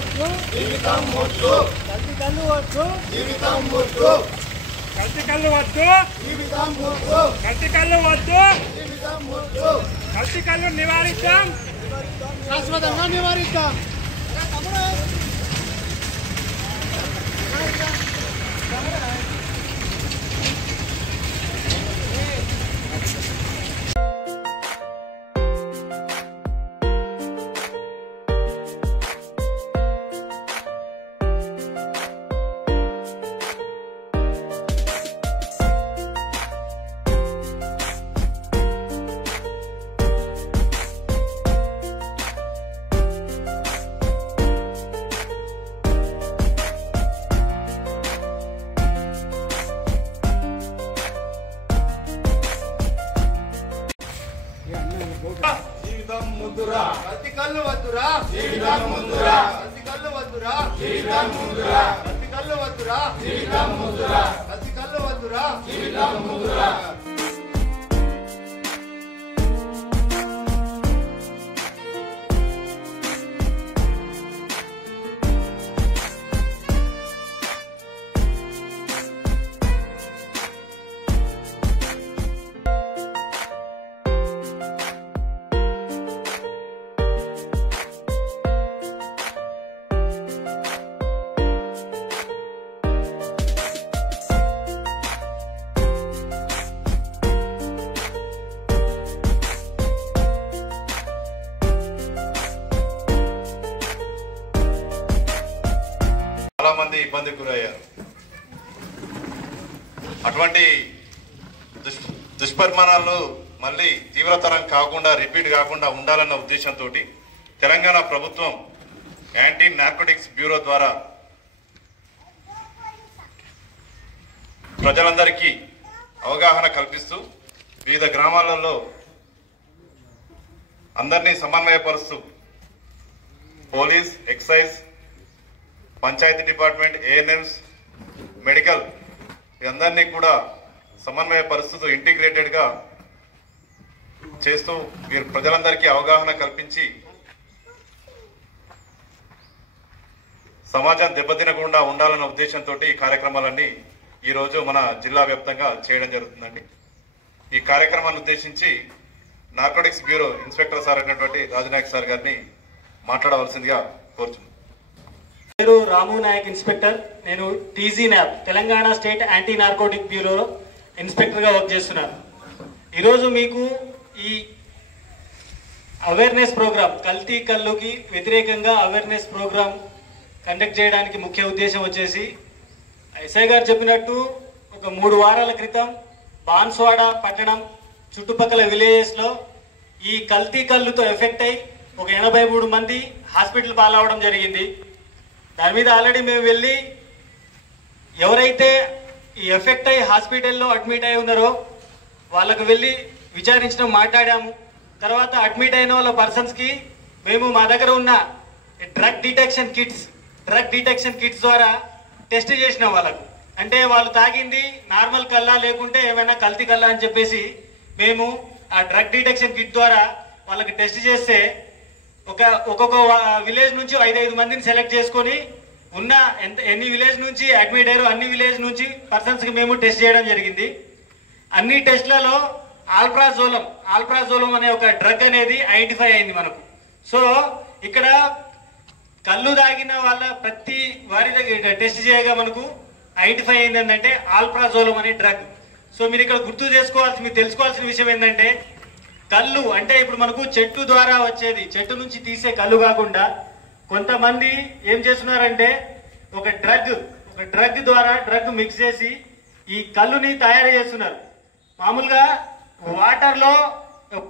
వద్దు జీవితం ముద్దు, కల్తీ కళ్ళు వద్దు జీవితం ముద్దు, కల్తీ కళ్ళు వద్దు జీవితం ముద్దు, కల్తీ కళ్ళు వద్దు జీవితం ముద్దు, కల్తీ కళ్ళు నివారిద్దాం, శాశ్వతంగా నివారిద్దాం. జీవితం ముద్దురా, కల్తీ కళ్ళు వద్దురా జీవితం ముద్దురా, కల్తీ కళ్ళు వద్దురా జీవితం ముద్దురా, కల్తీ కళ్ళు వద్దురా జీవితం ముద్దురా, కల్తీ కళ్ళు వద్దురా జీవితం ముద్దురా. చాలా మంది ఇబ్బందికి గురయ్యారు. అటువంటి దుష్పరిమాణాలు మళ్ళీ తీవ్రతరం కాకుండా రిపీట్ కాకుండా ఉండాలన్న ఉద్దేశంతో తెలంగాణ ప్రభుత్వం యాంటీ నార్కోటిక్స్ బ్యూరో ద్వారా ప్రజలందరికీ అవగాహన కల్పిస్తూ వివిధ గ్రామాలలో అందరినీ సమన్వయపరుస్తూ police, excise, panchayat department, ANMs, medical అందరినీ కూడా సమన్వయపరుస్తూ ఇంటిగ్రేటెడ్గా చేస్తూ వీరు ప్రజలందరికీ అవగాహన కల్పించి సమాజం దెబ్బతినకుండా ఉండాలన్న ఉద్దేశంతో ఈ కార్యక్రమాలన్నీ ఈరోజు మన జిల్లా వ్యాప్తంగా చేయడం జరుగుతుందండి. ఈ కార్యక్రమాన్ని ఉద్దేశించి నార్కోటిక్స్ బ్యూరో ఇన్స్పెక్టర్ సార్ అయినటువంటి రాజనాయక్ సార్ గారిని మాట్లాడవలసిందిగా కోరుతున్నాను. పేరు రాము నాయక్ ఇన్స్పెక్టర్. నేను TG NAB Telangana state anti narcotic బ్యూరోలో ఇన్స్పెక్టర్గా వర్క్ చేస్తున్నాను. ఈరోజు మీకు ఈ అవేర్నెస్ ప్రోగ్రామ్, కల్తీ కళ్ళుకి వ్యతిరేకంగా అవేర్నెస్ ప్రోగ్రామ్ కండక్ట్ చేయడానికి ముఖ్య ఉద్దేశం వచ్చేసి ఎస్ఐ గారు చెప్పినట్టు ఒక 3 వారాల క్రితం బాన్స్వాడ పట్టణం చుట్టుపక్కల విలేజెస్లో ఈ కల్తీ కళ్ళుతో ఎఫెక్ట్ అయి ఒక 83 మంది హాస్పిటల్ పాలవడం జరిగింది. దాని మీద ఆల్రెడీ మేము వెళ్ళి ఎవరైతే ఈ ఎఫెక్ట్ అయ్యి హాస్పిటల్లో అడ్మిట్ అయి ఉన్నారో వాళ్ళకు వెళ్ళి విచారించడం, మాట్లాడాము. తర్వాత అడ్మిట్ అయిన వాళ్ళ పర్సన్స్కి మేము మా దగ్గర ఉన్న డ్రగ్ డిటెక్షన్ కిట్స్ ద్వారా టెస్ట్ చేసినాం వాళ్ళకు. అంటే వాళ్ళు తాగింది నార్మల్ కల్లా లేకుంటే ఏమైనా కల్తీ కల్లా అని చెప్పేసి మేము ఆ డ్రగ్ డిటెక్షన్ కిట్ ద్వారా వాళ్ళకి టెస్ట్ చేస్తే ఒక్కొక్క విలేజ్ నుంచి 5 మందిని సెలెక్ట్ చేసుకొని ఉన్న ఎన్ని విలేజ్ నుంచి అడ్మిట్ అయ్యారో అన్ని విలేజ్ నుంచి పర్సన్స్కి మేము టెస్ట్ చేయడం జరిగింది. అన్ని టెస్ట్లలో ఆల్ప్రాజోలం అనే ఒక డ్రగ్ అనేది ఐడెంటిఫై అయింది మనకు. సో ఇక్కడ కళ్ళు తాగిన వాళ్ళ ప్రతి వారి దగ్గర టెస్ట్ చేయగా మనకు ఐడెంటిఫై అయింది ఏంటంటే ఆల్ప్రాజోలం అనే డ్రగ్. సో మీరు ఇక్కడ మీరు తెలుసుకోవాల్సిన విషయం ఏంటంటే కళ్ళు అంటే ఇప్పుడు మనకు చెట్టు ద్వారా వచ్చేది, చెట్టు నుంచి తీసే కళ్ళు కాకుండా కొంతమంది ఏం చేస్తున్నారంటే ఒక డ్రగ్ ద్వారా డ్రగ్ మిక్స్ చేసి ఈ కళ్ళుని తయారు చేస్తున్నారు. మామూలుగా వాటర్లో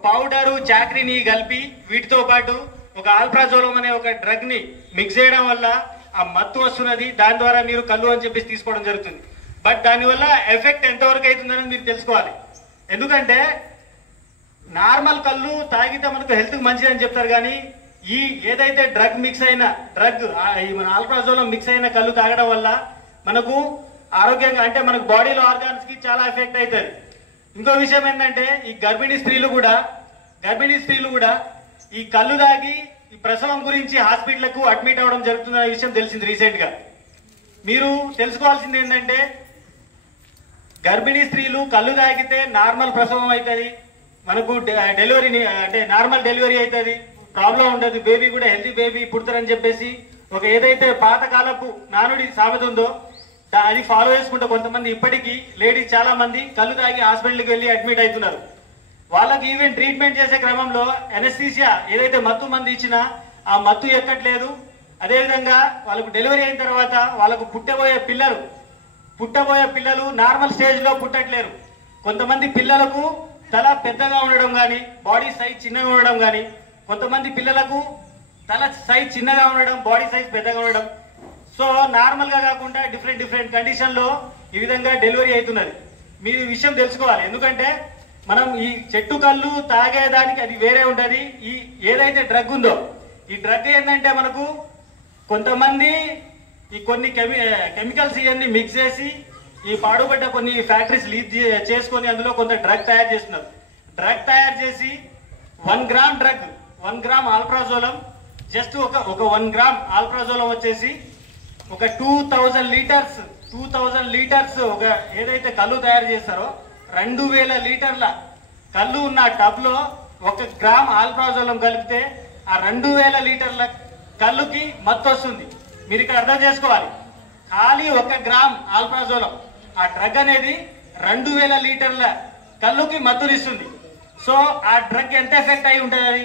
పౌడరు, చాక్రీని కలిపి వీటితో పాటు ఒక ఆల్ప్రాజోలం అనే ఒక డ్రగ్ ని మిక్స్ చేయడం వల్ల ఆ మత్తు వస్తున్నది. దాని ద్వారా మీరు కళ్ళు అని చెప్పేసి తీసుకోవడం జరుగుతుంది. బట్ దానివల్ల ఎఫెక్ట్ ఎంతవరకు అవుతుందని మీరు తెలుసుకోవాలి. ఎందుకంటే నార్మల్ కళ్ళు తాగితే మనకు హెల్త్ కి మంచిది అని చెప్తారు, కానీ ఈ ఏదైతే డ్రగ్ మన ఆల్ప్రాజోలం మిక్స్ అయిన కళ్ళు తాగడం వల్ల మనకు ఆరోగ్యంగా అంటే మనకు బాడీలో ఆర్గాన్స్ కి చాలా ఎఫెక్ట్ అవుతుంది. ఇంకో విషయం ఏంటంటే ఈ గర్భిణీ స్త్రీలు కూడా ఈ కళ్ళు తాగి ఈ ప్రసవం గురించి హాస్పిటల్కు అడ్మిట్ అవ్వడం జరుగుతుందనే విషయం తెలిసింది రీసెంట్ గా. మీరు తెలుసుకోవాల్సింది ఏంటంటే గర్భిణీ స్త్రీలు కళ్ళు తాగితే నార్మల్ ప్రసవం అవుతుంది, మనకు డెలివరీ అంటే నార్మల్ డెలివరీ అవుతుంది, ప్రాబ్లం ఉండదు, బేబీ కూడా హెల్తీ బేబీ పుడతారని చెప్పేసి ఒక ఏదైతే పాతకాలపు నానుడి సామెత ఉందో అది ఫాలో చేసుకుంటే కొంతమంది ఇప్పటికీ లేడీస్ చాలా మంది కళ్ళు తాగి హాస్పిటల్కి వెళ్ళి అడ్మిట్ అవుతున్నారు. వాళ్ళకి ఈవెన్ ట్రీట్మెంట్ చేసే క్రమంలో ఎనస్థీసియా ఏదైతే మత్తు మంది ఇచ్చినా ఆ మత్తు ఎక్కట్లేదు. అదేవిధంగా వాళ్ళకు డెలివరీ అయిన తర్వాత వాళ్ళకు పుట్టబోయే పిల్లలు నార్మల్ స్టేజ్ లో పుట్టట్లేరు. కొంతమంది పిల్లలకు తల పెద్దగా ఉండడం కానీ, బాడీ సైజ్ చిన్నగా ఉండడం కానీ, కొంతమంది పిల్లలకు తల సైజ్ చిన్నగా ఉండడం, బాడీ సైజ్ పెద్దగా ఉండడం. సో నార్మల్ గా కాకుండా డిఫరెంట్ కండిషన్ లో ఈ విధంగా డెలివరీ అవుతున్నది. మీరు ఈ విషయం తెలుసుకోవాలి. ఎందుకంటే మనం ఈ చెట్టు కళ్ళు తాగేదానికి అది వేరే ఉంటది. ఈ ఏదైతే డ్రగ్ ఉందో ఈ డ్రగ్ ఏంటంటే మనకు కొంతమంది ఈ కొన్ని కెమికల్స్ ఇవన్నీ మిక్స్ చేసి ఈ పాడుపడ్డ కొన్ని ఫ్యాక్టరీస్ లీజ్ చేసుకొని అందులో కొంత డ్రగ్ తయారు చేస్తున్నారు. డ్రగ్ తయారు చేసి 1 గ్రామ్ ఆల్ప్రాజోలం, జస్ట్ ఒక 1 గ్రామ్ ఆల్ప్రాజోలం వచ్చేసి ఒక 2000 లీటర్స్ ఒక ఏదైతే కళ్ళు తయారు చేస్తారో 2000 లీటర్ల కళ్ళు ఉన్న టబ్ లో 1 గ్రామ్ ఆల్ప్రాజోలం కలిపితే ఆ 2000 లీటర్ల కళ్ళుకి మత్తు వస్తుంది. మీరు ఇక్కడ అర్థం చేసుకోవాలి. ఖాళీ 1 గ్రామ్ ఆల్ప్రాజోలం ఆ డ్రగ్ అనేది 2000 లీటర్ల కళ్ళుకి మత్తునిస్తుంది. సో ఆ డ్రగ్ ఎంత ఎఫెక్ట్ అయి ఉంటుంది,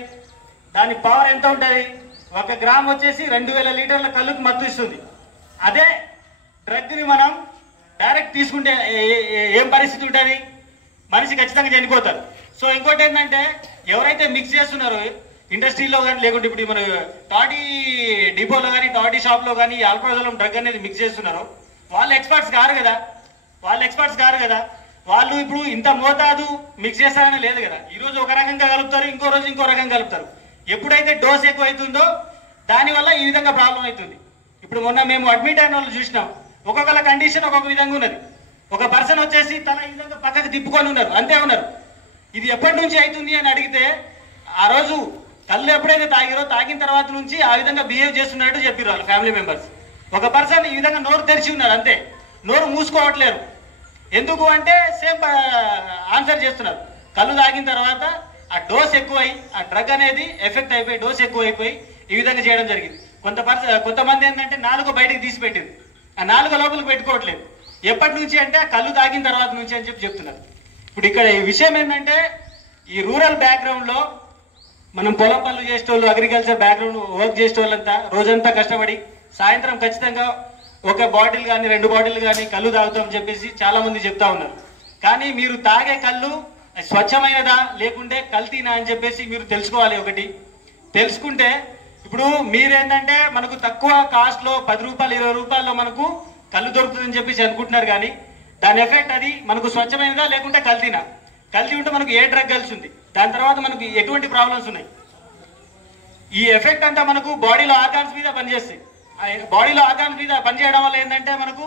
దాని పవర్ ఎంత ఉంటుంది? 1 గ్రామ్ వచ్చేసి 2000 లీటర్ల కళ్ళుకి మత్తు ఇస్తుంది. అదే డ్రగ్ ని మనం డైరెక్ట్ తీసుకుంటే ఏం పరిస్థితి ఉంటుంది? మనిషి ఖచ్చితంగా చనిపోతారు. సో ఇంకోటి ఏంటంటే ఎవరైతే మిక్స్ చేస్తున్నారో ఇండస్ట్రీలో కానీ, లేకుంటే ఇప్పుడు మన టాడీ డిపోలో కానీ, టాడీ షాప్ లో కానీ ఆల్కహాల్ డ్రగ్ అనేది మిక్స్ చేస్తున్నారో వాళ్ళు ఎక్స్పర్ట్స్ కారు కదా. వాళ్ళు ఇప్పుడు ఇంత మోతాదు మిక్స్ చేస్తారని లేదు కదా. ఈ రోజు ఒక రకంగా కలుపుతారు, ఇంకో రోజు ఇంకో రకంగా కలుపుతారు. ఎప్పుడైతే డోస్ ఎక్కువ అవుతుందో దానివల్ల ఈ విధంగా ప్రాబ్లం అవుతుంది. ఇప్పుడు మొన్న మేము అడ్మిట్ అయిన వాళ్ళు చూసినాం. ఒక్కొక్కల కండిషన్ ఒక్కొక్క విధంగా ఉన్నది. ఒక పర్సన్ వచ్చేసి తన ఈ విధంగా పక్కకు తిప్పుకొని ఉన్నారు, అంతే ఉన్నారు. ఇది ఎప్పటి నుంచి అవుతుంది అని అడిగితే ఆ రోజు కళ్ళు ఎప్పుడైతే తాగిన తర్వాత నుంచి ఆ విధంగా బిహేవ్ చేస్తున్నట్టు చెప్పారు వాళ్ళ ఫ్యామిలీ మెంబర్స్. ఒక పర్సన్ ఈ విధంగా నోరు తెరిచి ఉన్నారు, అంతే, నోరు మూసుకోవట్లేరు. ఎందుకు అంటే సేమ్ ఆన్సర్ చేస్తున్నారు. కళ్ళు తాగిన తర్వాత ఆ డోస్ ఎక్కువై ఆ డ్రగ్ అనేది ఎఫెక్ట్ అయిపోయి డోస్ ఎక్కువ అయిపోయి ఈ విధంగా చేయడం జరిగింది. కొంతమంది ఏంటంటే నాలుగు బయటకు తీసి పెట్టింది, ఆ నాలుగు లోపలికి పెట్టుకోవట్లేదు. ఎప్పటి నుంచి అంటే కళ్ళు తాగిన తర్వాత నుంచి అని చెప్తున్నారు. ఇప్పుడు ఇక్కడ ఈ విషయం ఏంటంటే ఈ రూరల్ బ్యాక్గ్రౌండ్ లో మనం పొలం పనులు చేసేటోళ్ళు, అగ్రికల్చర్ బ్యాక్గ్రౌండ్ వర్క్ చేసేటోళ్ళంతా రోజంతా కష్టపడి సాయంత్రం ఖచ్చితంగా 1 బాటిల్ కానీ 2 బాటిల్ కానీ కళ్ళు తాగుతామని చెప్పేసి చాలా మంది చెప్తా ఉన్నారు. కానీ మీరు తాగే కళ్ళు స్వచ్ఛమైనదా లేకుంటే కల్తీనా అని చెప్పేసి మీరు తెలుసుకోవాలి. ఒకటి తెలుసుకుంటే ఇప్పుడు మీరేంటంటే మనకు తక్కువ కాస్ట్ లో 10 రూపాయలు 20 రూపాయల్లో మనకు కళ్ళు దొరుకుతుందని చెప్పేసి అనుకుంటున్నారు. కానీ దాని ఎఫెక్ట్ అది మనకు స్వచ్ఛమైనదా లేకుంటే కల్తీనా? కల్తీ ఉంటే మనకు ఏ డ్రగ్ కలిసి ఉంది, దాని తర్వాత మనకు ఎటువంటి ప్రాబ్లమ్స్ ఉన్నాయి, ఈ ఎఫెక్ట్ అంతా మనకు బాడీలో ఆర్గాన్స్ మీద పనిచేస్తాయి. బాడీలో ఆర్గాన్స్ మీద పనిచేయడం వల్ల ఏంటంటే మనకు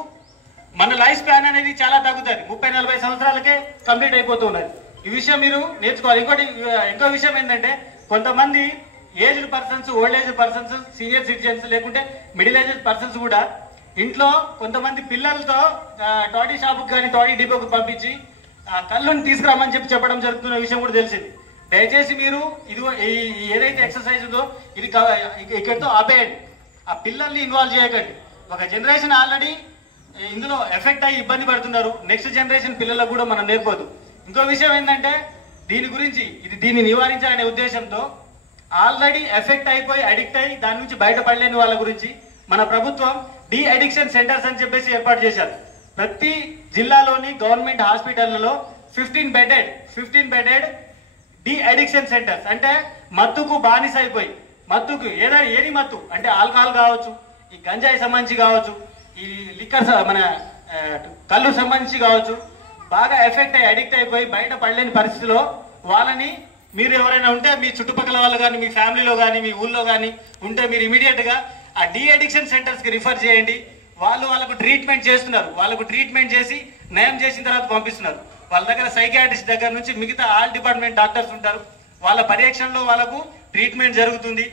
మన లైఫ్ స్పాన్ అనేది చాలా తగ్గుతుంది. 30-40 సంవత్సరాలకే కంప్లీట్ అయిపోతున్నది. ఈ విషయం మీరు నేర్చుకోవాలి. ఇంకో విషయం ఏంటంటే కొంతమంది aged persons, old age persons, senior citizens లేకుంటే మిడిల్ ఏజ్ పర్సన్స్ కూడా ఇంట్లో కొంతమంది పిల్లలతో టాడీ షాపుకి కానీ టాడీ డిపోకి పంపించి కళ్ళుని తీసుకురామని చెప్పడం జరుగుతున్న విషయం కూడా తెలిసింది. దయచేసి మీరు ఇది ఏదైతే ఎక్సర్సైజ్ ఉందో ఇది ఇక్కడితో ఆపేయండి. ఆ పిల్లల్ని ఇన్వాల్వ్ చేయకండి. ఒక జనరేషన్ ఆల్రెడీ ఇందులో ఎఫెక్ట్ అయ్యి ఇబ్బంది పడుతున్నారు. నెక్స్ట్ జనరేషన్ పిల్లలకు కూడా మనం నేర్పొద్దు. ఇంకో విషయం ఏంటంటే దీన్ని నివారించాలనే ఉద్దేశంతో ఆల్రెడీ ఎఫెక్ట్ అయిపోయి అడిక్ట్ అయ్యి దాని నుంచి బయటపడలేని వాళ్ళ గురించి మన ప్రభుత్వం డి అడిక్షన్ సెంటర్స్ అని చెప్పేసి ఏర్పాటు చేశారు. ప్రతి జిల్లాలోని గవర్నమెంట్ హాస్పిటళ్లలో 15 బెడెడ్ డి అడిక్షన్ సెంటర్స్, అంటే మత్తుకు బానిస అయిపోయి మత్తుకు ఏది మత్తు అంటే ఆల్కహాల్ కావచ్చు, ఈ గంజాయి సంబంధించి కావచ్చు, ఈ లిక్కర్ మన కళ్ళు సంబంధించి కావచ్చు, బాగా ఎఫెక్ట్ అయ్యి అడిక్ట్ అయిపోయి బయట పడలేని పరిస్థితిలో వాళ్ళని మీరు ఎవరైనా ఉంటే మీ చుట్టుపక్కల వాళ్ళు కానీ మీ ఫ్యామిలీలో కానీ మీ ఊళ్ళో కానీ ఉంటే మీరు ఇమీడియట్ గా ఆ డి అడిక్షన్ సెంటర్స్ కి రిఫర్ చేయండి. వాళ్ళకు ట్రీట్మెంట్ చేస్తున్నారు. వాళ్ళకు ట్రీట్మెంట్ చేసి నయం చేసిన తర్వాత పంపిస్తున్నారు. వాళ్ళ దగ్గర సైకియాట్రిస్ట్ దగ్గర నుంచి మిగతా ఆల్ డిపార్ట్మెంట్ డాక్టర్స్ ఉంటారు. వాళ్ళ పర్యవేక్షణలో వాళ్ళకు ట్రీట్మెంట్ జరుగుతుంది.